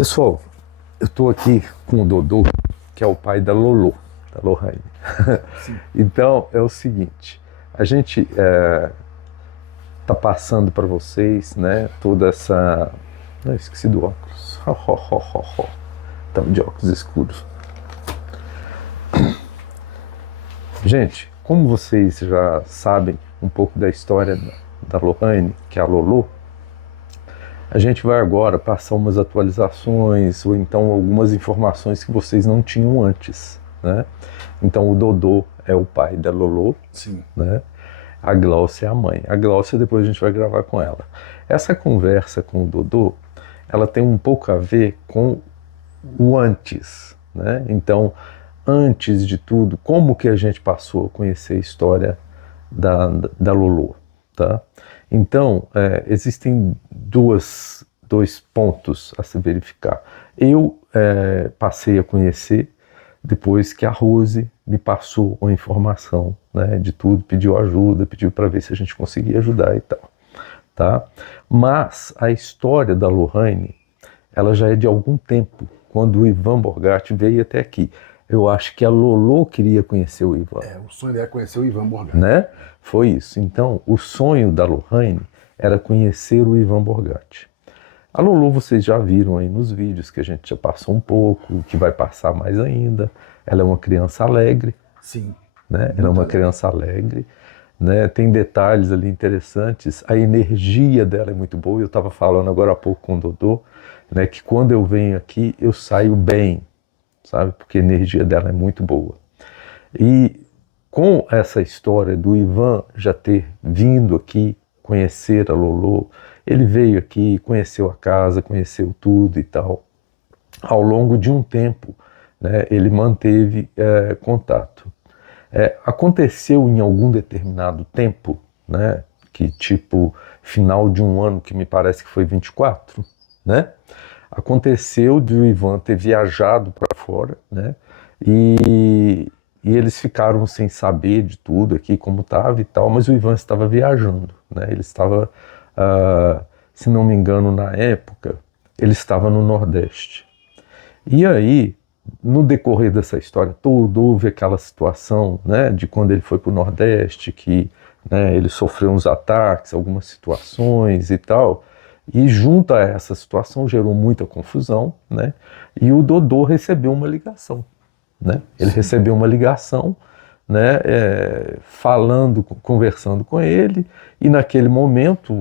Pessoal, eu estou aqui com o Dodô, que é o pai da Lolo, da Lohane. Então é o seguinte, a gente está passando para vocês, né, toda essa... esqueci do óculos. Estamos de óculos escuros. Gente, como vocês já sabem um pouco da história da Lohane, que é a Lolo, a gente vai agora passar umas atualizações ou então algumas informações que vocês não tinham antes, né? Então o Dodô é o pai da Lolo, Sim. né? A Glaucia é a mãe. A Glaucia depois a gente vai gravar com ela. Essa conversa com o Dodô, ela tem um pouco a ver com o antes, né? Então, antes de tudo, como que a gente passou a conhecer a história da Lolo, tá? Então, existem dois pontos a se verificar. Eu passei a conhecer depois que a Rose me passou uma informação, né, de tudo, pediu ajuda, pediu para ver se a gente conseguia ajudar e tal, tá? Mas a história da Lohane, ela já é de algum tempo, quando o Ivan Borgatti veio até aqui. Eu acho que a Lolo queria conhecer o Ivan. O sonho dela é conhecer o Ivan Borgatti. Né? Foi isso. Então, o sonho da Lohane era conhecer o Ivan Borgatti. A Lolo vocês já viram aí nos vídeos, que a gente já passou um pouco, que vai passar mais ainda. Ela é uma criança alegre. Sim. Né? Ela é uma criança alegre. Né? Tem detalhes ali interessantes. A energia dela é muito boa. Eu estava falando agora há pouco com o Dodô, né, que quando eu venho aqui, eu saio bem, sabe? Porque a energia dela é muito boa. E com essa história do Ivan já ter vindo aqui conhecer a Lolo, ele veio aqui, conheceu a casa, conheceu tudo e tal. Ao longo de um tempo, né, ele manteve contato. Aconteceu em algum determinado tempo, né, que tipo final de um ano, que me parece que foi 24, né? Aconteceu de o Ivan ter viajado para fora, né? E eles ficaram sem saber de tudo aqui, como estava e tal, mas o Ivan estava viajando, né? Ele estava, se não me engano, na época, ele estava no Nordeste. E aí, no decorrer dessa história toda, houve aquela situação, né, de quando ele foi para o Nordeste, que, né, ele sofreu uns ataques, algumas situações e tal, e junto a essa situação gerou muita confusão, né, e o Dodô recebeu uma ligação. Né? Ele recebeu uma ligação, né, falando, conversando com ele, e naquele momento,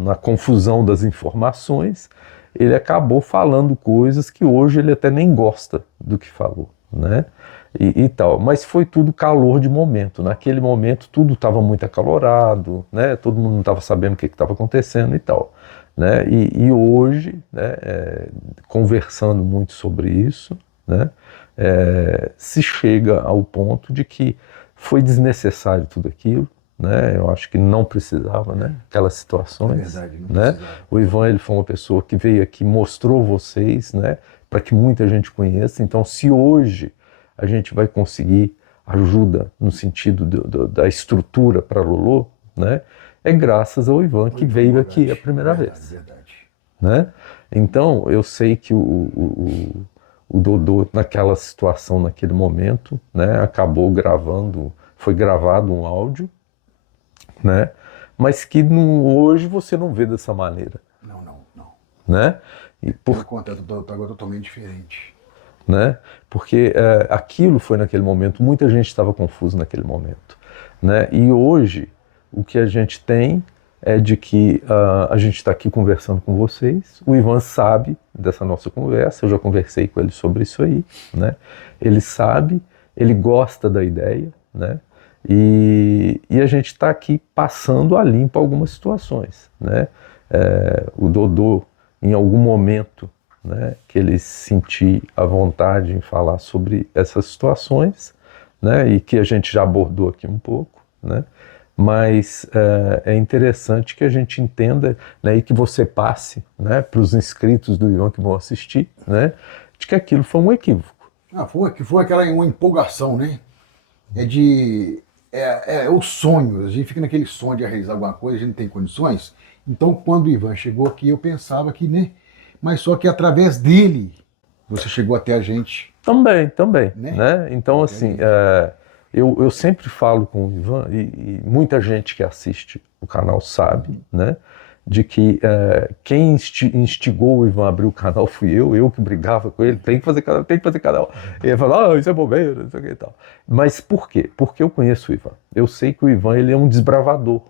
na confusão das informações, ele acabou falando coisas que hoje ele até nem gosta do que falou, né? E tal. Mas foi tudo calor de momento. Naquele momento tudo estava muito acalorado, né? Todo mundo não estava sabendo o que estava acontecendo e tal. Né? E hoje, né, conversando muito sobre isso, né, se chega ao ponto de que foi desnecessário tudo aquilo, né? Eu acho que não precisava, né? Aquelas situações. É verdade, não né? precisava. O Ivan, ele foi uma pessoa que veio aqui, mostrou vocês, né, para que muita gente conheça. Então, se hoje a gente vai conseguir ajuda no sentido da estrutura para Lolo, né, é graças ao Ivan que veio aqui a primeira vez. Verdade. Né? Então, eu sei que o Dodô, naquela situação, naquele momento, né, acabou gravando, foi gravado um áudio, né, mas que hoje você não vê dessa maneira. Não. Né? E Pelo contrário, agora totalmente diferente. Né? Porque aquilo foi naquele momento, muita gente estava confusa naquele momento. Né? E hoje, o que a gente tem é de que a gente está aqui conversando com vocês, o Ivan sabe dessa nossa conversa, eu já conversei com ele sobre isso aí, né? Ele sabe, ele gosta da ideia, né? E a gente está aqui passando a limpo algumas situações, né? O Dodô, em algum momento, né, que ele sentir a vontade em falar sobre essas situações, né, e que a gente já abordou aqui um pouco, né? Mas é interessante que a gente entenda, né, e que você passe, né, para os inscritos do Ivan que vão assistir, né, de que aquilo foi um equívoco. Foi aquela uma empolgação, né? É o sonho, a gente fica naquele sonho de realizar alguma coisa, a gente não tem condições. Então, quando o Ivan chegou aqui, eu pensava que, né, Mas só que através dele, você chegou até a gente. Também, Né? né? Então, assim, eu sempre falo com o Ivan, e muita gente que assiste o canal sabe, né? De que quem instigou o Ivan a abrir o canal fui eu que brigava com ele, tem que fazer canal, tem que fazer canal. E ele falou, isso é bobeira, não sei o que e tal. Mas por quê? Porque eu conheço o Ivan. Eu sei que o Ivan, ele é um desbravador,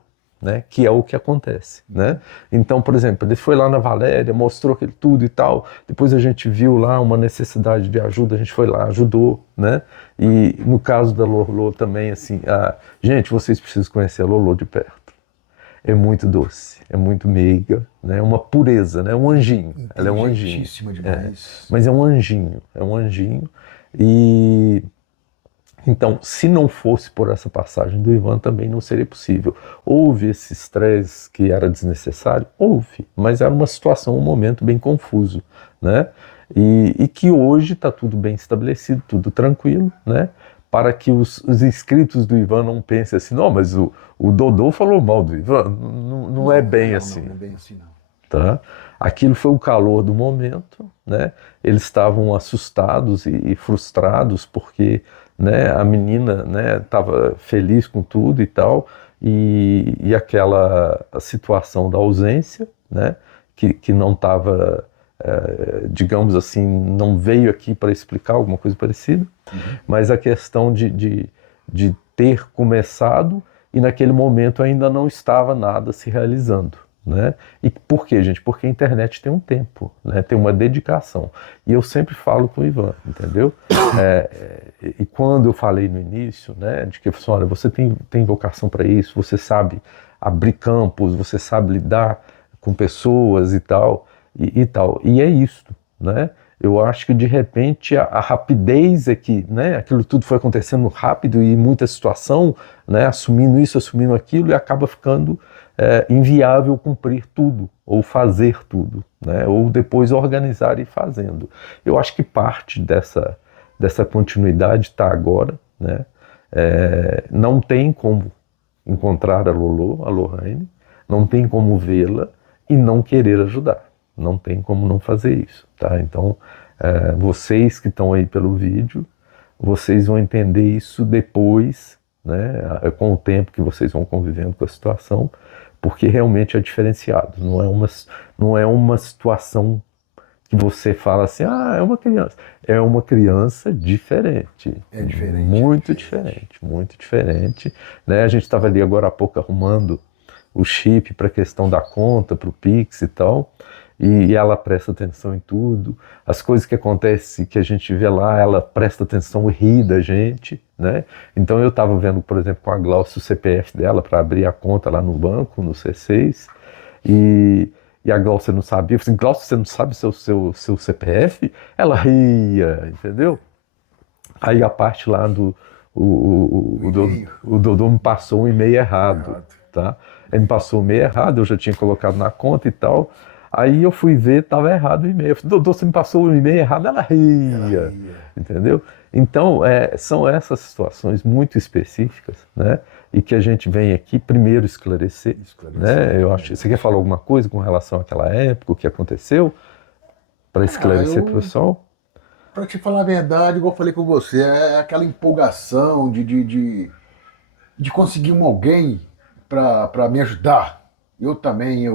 né? Que é o que acontece, né? Então, por exemplo, ele foi lá na Valéria, mostrou aquele tudo e tal, depois a gente viu lá uma necessidade de ajuda, a gente foi lá, ajudou, né? E no caso da Lolo também, assim, gente, vocês precisam conhecer a Lolo de perto. É muito doce, é muito meiga, né? É uma pureza, né? É um anjinho. Ela é um anjinho. Inteligentíssima demais. Mas é um anjinho. E então, se não fosse por essa passagem do Ivan, também não seria possível. Houve esse estresse que era desnecessário? Houve, mas era uma situação, um momento bem confuso, né? E que hoje está tudo bem estabelecido, tudo tranquilo, né? Para que os inscritos do Ivan não pensem assim, não, mas o Dodô falou mal do Ivan. Não é bem assim. Não é bem assim, não. Tá? Aquilo foi o calor do momento, né? Eles estavam assustados e frustrados porque, né, a menina, né, estava feliz com tudo e tal, e aquela situação da ausência, né, que não estava, digamos assim, não veio aqui para explicar alguma coisa parecida, mas a questão de ter começado e naquele momento ainda não estava nada se realizando. Né? E por quê, gente? Porque a internet tem um tempo, né? Tem uma dedicação. E eu sempre falo com o Ivan, entendeu? E quando eu falei no início, né, de que, olha, você tem vocação para isso, você sabe abrir campos, você sabe lidar com pessoas e tal, e tal. E é isso, né? Eu acho que de repente a rapidez é que, né, aquilo tudo foi acontecendo rápido e muita situação, né, assumindo isso, assumindo aquilo, e acaba ficando inviável cumprir tudo, ou fazer tudo, né? Ou depois organizar e ir fazendo. Eu acho que parte dessa continuidade está agora, né? Não tem como encontrar a Lolo, a Lohane, não tem como vê-la e não querer ajudar. Não tem como não fazer isso, tá? Então, vocês que estão aí pelo vídeo, vocês vão entender isso depois, né? Com o tempo que vocês vão convivendo com a situação, porque realmente é diferenciado. Não é uma situação que você fala assim, é uma criança. É uma criança diferente. É diferente. Muito diferente, muito diferente. Né? A gente estava ali agora há pouco arrumando o chip para a questão da conta, para o Pix e tal. E ela presta atenção em tudo. As coisas que acontecem, que a gente vê lá, ela presta atenção e ri da gente, né? Então eu estava vendo, por exemplo, com a Glaucia o CPF dela para abrir a conta lá no banco, no C6, e a Glaucia não sabia. Eu falei assim, Glaucia, você não sabe seu CPF? Ela ria, entendeu? Aí a parte lá o Dodô me passou um e-mail errado, tá? Ele me passou um e-mail errado, eu já tinha colocado na conta e tal. Aí eu fui ver, estava errado o e-mail. Eu falei, Dodô, você me passou o e-mail errado, ela ria, entendeu? Então, são essas situações muito específicas, né? E que a gente vem aqui primeiro esclarecer, né? Eu acho. Você quer falar alguma coisa com relação àquela época, o que aconteceu, para esclarecer para o pessoal? Para te falar a verdade, igual eu falei com você, é aquela empolgação de conseguir alguém para me ajudar. Eu também,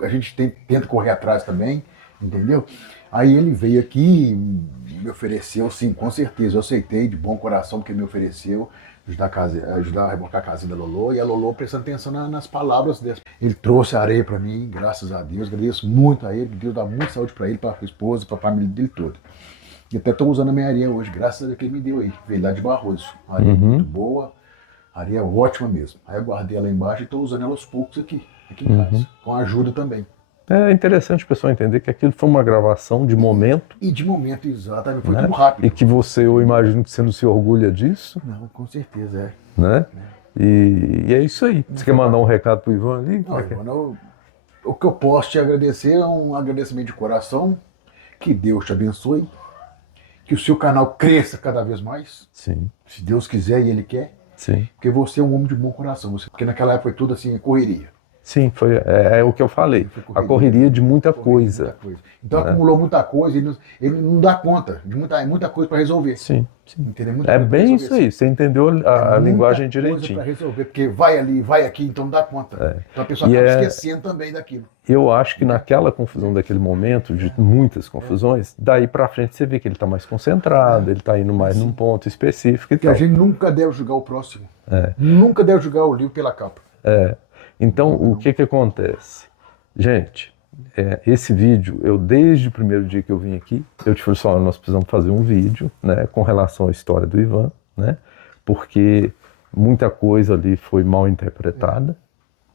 a gente tenta correr atrás também, entendeu? Aí ele veio aqui, me ofereceu, sim, com certeza, eu aceitei de bom coração, porque me ofereceu ajudar a rebocar a casinha da Lolo, e a Lolo prestando atenção nas palavras dele. Ele trouxe areia para mim, graças a Deus, agradeço muito a ele, que Deus dá muita saúde para ele, para a esposa, para a família dele toda. E até estou usando a minha areia hoje, graças a Deus que ele me deu aí, veio lá de Barroso. Areia muito boa, areia ótima mesmo. Aí eu guardei ela embaixo e estou usando ela aos poucos aqui em casa, com ajuda também. É interessante o pessoal entender que aquilo foi uma gravação de momento. E de momento, exatamente, foi tudo rápido. E que você, eu imagino que você não se orgulha disso. Não, com certeza, né? E é isso aí. Você quer mandar um recado pro Ivan ali? Não, Ivan, o que eu posso te agradecer é um agradecimento de coração, que Deus te abençoe, que o seu canal cresça cada vez mais. Sim. Se Deus quiser e Ele quer. Sim. Porque você é um homem de bom coração. Porque naquela época foi tudo assim, correria. Sim, é o que eu falei. A correria de muita coisa. Então acumulou muita coisa, ele não dá conta de muita coisa para resolver. Sim, sim. Entendeu? Muita É coisa pra bem resolver, isso aí, você entendeu a linguagem muita coisa direitinho. para resolver, porque vai ali, vai aqui, então não dá conta. Então a pessoa E acaba esquecendo também daquilo. Eu acho que naquela confusão daquele momento, de muitas confusões, daí pra frente você vê que ele tá mais concentrado, ele tá indo mais num ponto específico e Porque a tal. gente nunca deve julgar o próximo. Nunca deve julgar o livro pela capa. Então, o que acontece? Gente, esse vídeo, desde o primeiro dia que eu vim aqui, eu te falei só, nós precisamos fazer um vídeo, né, com relação à história do Ivan, né, porque muita coisa ali foi mal interpretada,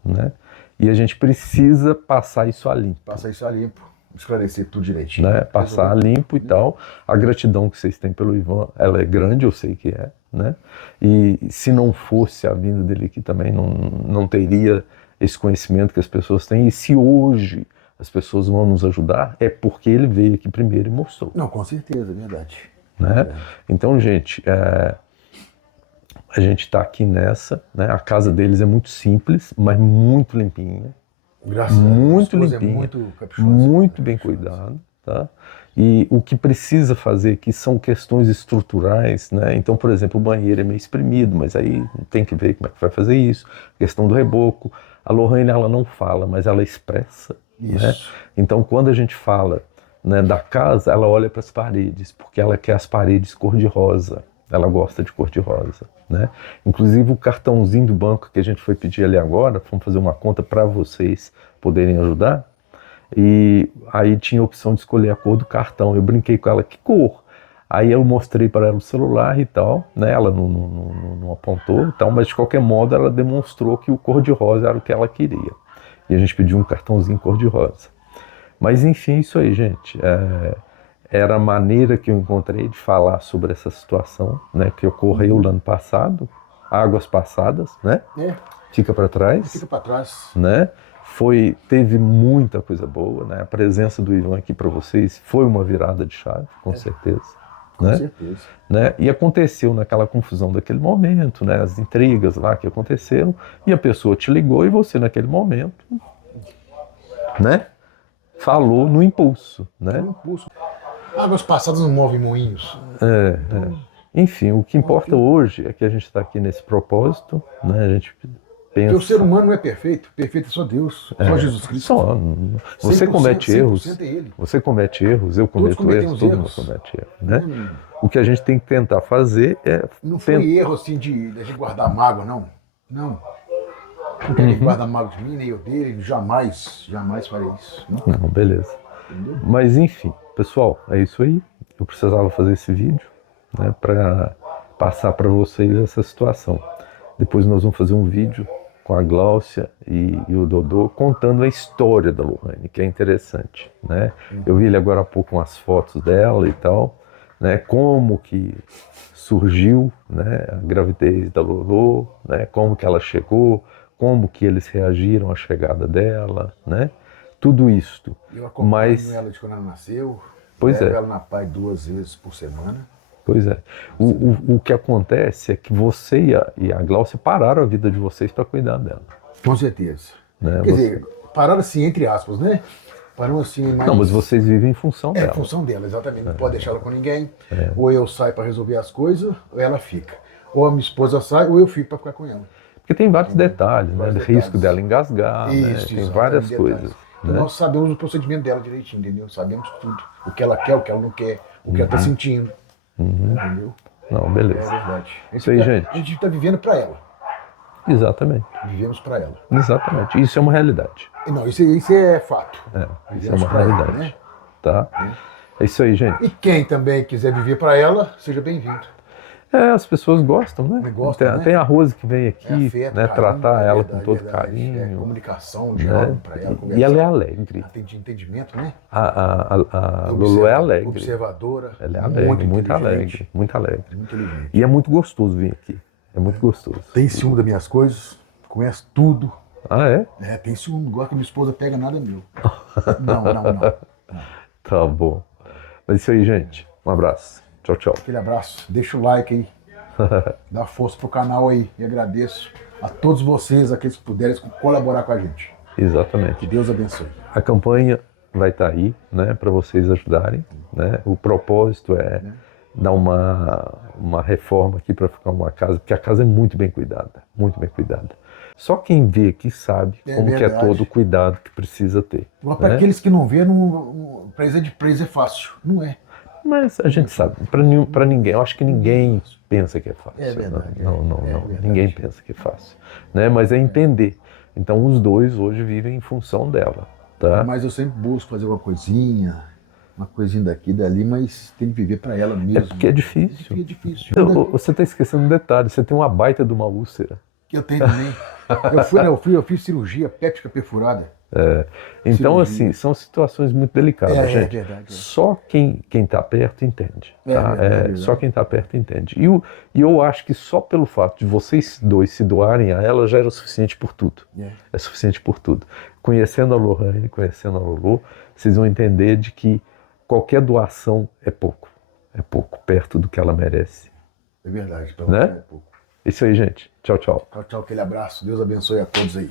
né, e a gente precisa passar isso a limpo. Passar isso a limpo, esclarecer tudo direitinho. Né, passar a limpo e tal. A gratidão que vocês têm pelo Ivan, ela é grande, eu sei que é, né, e se não fosse a vinda dele aqui também, não teria esse conhecimento que as pessoas têm, e se hoje as pessoas vão nos ajudar, é porque ele veio aqui primeiro e mostrou. Não, com certeza, é verdade. Né? Então, gente, a gente está aqui nessa, né? A casa deles é muito simples, mas muito limpinha. Graças a Deus, muito a esposa limpinha, muito caprichosa, muito bem cuidado, tá? E o que precisa fazer aqui são questões estruturais, né? Então, por exemplo, o banheiro é meio espremido, mas aí tem que ver como é que vai fazer isso. Questão do reboco. A Lohane, ela não fala, mas ela expressa. Isso. Né? Então, quando a gente fala, né, da casa, ela olha para as paredes, porque ela quer as paredes cor-de-rosa. Ela gosta de cor-de-rosa. Né? Inclusive, o cartãozinho do banco que a gente foi pedir ali agora, vamos fazer uma conta para vocês poderem ajudar. E aí tinha a opção de escolher a cor do cartão. Eu brinquei com ela, que cor? Aí eu mostrei para ela o celular e tal, né? Ela não apontou e tal, mas de qualquer modo ela demonstrou que o cor-de-rosa era o que ela queria. E a gente pediu um cartãozinho cor-de-rosa. Mas enfim, isso aí, gente. Era a maneira que eu encontrei de falar sobre essa situação, né? Que ocorreu no ano passado, águas passadas, né? Fica para trás. Fica para trás. Né? Teve muita coisa boa, né? A presença do Ivan aqui para vocês foi uma virada de chave, com certeza. Com certeza. Né? E aconteceu naquela confusão daquele momento, né? As intrigas lá que aconteceram, e a pessoa te ligou e você naquele momento, né? Falou no impulso, né? No impulso. Águas passadas não movem moinhos. Enfim, o que importa hoje é que a gente está aqui nesse propósito, né? A gente pensa... Porque o ser humano não é perfeito é só Deus, só Jesus Cristo. Você comete erros, 100% é ele. você comete erros, eu cometo erros, todo mundo comete erros, né? O que a gente tem que tentar fazer é... Não foi erro assim de a gente guardar mágoa, não. Não. Não quero que guarda mágoa de mim, nem eu dele, jamais farei isso. Não, beleza. Entendeu? Mas enfim, pessoal, é isso aí. Eu precisava fazer esse vídeo, né, para passar para vocês essa situação. Depois nós vamos fazer um vídeo com a Gláucia e o Dodô contando a história da Lohane, que é interessante, né? Eu vi ele agora há pouco umas fotos dela e tal, né? Como que surgiu, né, a gravidez da Lolo, né? Como que ela chegou, como que eles reagiram à chegada dela, né? Tudo isto. Eu acompanho ela de quando ela nasceu. Pois levo ela na PAI 2 vezes por semana. Pois é. O que acontece é que você e a Gláucia pararam a vida de vocês para cuidar dela. Com certeza. Né? Quer dizer, pararam assim, entre aspas, né? Pararam assim, mas... Não, mas vocês vivem em função dela. É, em função dela, exatamente. Não pode deixar ela com ninguém. Ou eu saio para resolver as coisas, ou ela fica. Ou a minha esposa sai, ou eu fico para ficar com ela. Porque tem vários detalhes, né? Vários Risco detalhes. dela engasgar, né? Tem várias coisas. Então, né? nós sabemos o procedimento dela direitinho, entendeu? Sabemos tudo. O que ela quer, o que ela não quer, o que ela está sentindo. Entendeu? Não, É beleza. verdade. Isso aí, gente. A gente está vivendo para ela. Exatamente. Vivemos para ela. Exatamente. Isso é uma realidade. Não, isso é fato. Isso é uma realidade. Né? Tá? É isso aí, gente. E quem também quiser viver para ela, seja bem-vindo. As pessoas gostam, né? Tem a Rose que vem aqui, afeto, né, carinho, tratar ela verdade, com todo verdade. carinho. Comunicação, diálogo para ela. E ela é alegre. Ela tem de entendimento, né? A Lulu é alegre. Observadora. Ela é alegre, muito alegre. Muito inteligente. E é muito gostoso vir aqui. É muito gostoso. Tem ciúme das minhas coisas, conhece tudo. Ah, é? Tem ciúme, não gosta que minha esposa pega nada meu. Não. Tá bom. É isso aí, gente. Um abraço. Tchau, tchau. Aquele abraço. Deixa o like aí. Dá força pro canal aí. E agradeço a todos vocês, aqueles que puderem colaborar com a gente. Exatamente. Que Deus abençoe. A campanha vai estar aí, né, para vocês ajudarem, né? O propósito é dar uma reforma aqui para ficar uma casa, porque a casa é muito bem cuidada, muito bem cuidada. Só quem vê aqui sabe como que é verdade. todo o cuidado que precisa ter. Agora, para Né? aqueles que não vê, para eles é fácil. Não é. Mas a gente sabe, para ninguém, eu acho que ninguém pensa que é fácil. É verdade. Não, verdade. ninguém pensa que é fácil. Né? Mas é entender. Então os dois hoje vivem em função dela. Tá? Mas eu sempre busco fazer uma coisinha daqui e dali, mas tem que viver para ela mesmo. É porque é difícil. É difícil. Você está esquecendo um detalhe, você tem uma baita de uma úlcera. Que eu tenho também. Eu fiz cirurgia péptica perfurada. Então, Cirurgia. assim, são situações muito delicadas, gente. É verdade. Só quem está perto entende. Tá? Verdade. Só quem está perto entende. E eu acho que só pelo fato de vocês dois se doarem a ela já era o suficiente por tudo. É suficiente por tudo. Conhecendo a Lohane, conhecendo a Lulu, vocês vão entender de que qualquer doação é pouco. É pouco, perto do que ela merece. É verdade. Né? É pouco. Isso aí, gente. Tchau, tchau. Tchau, aquele abraço. Deus abençoe a todos aí.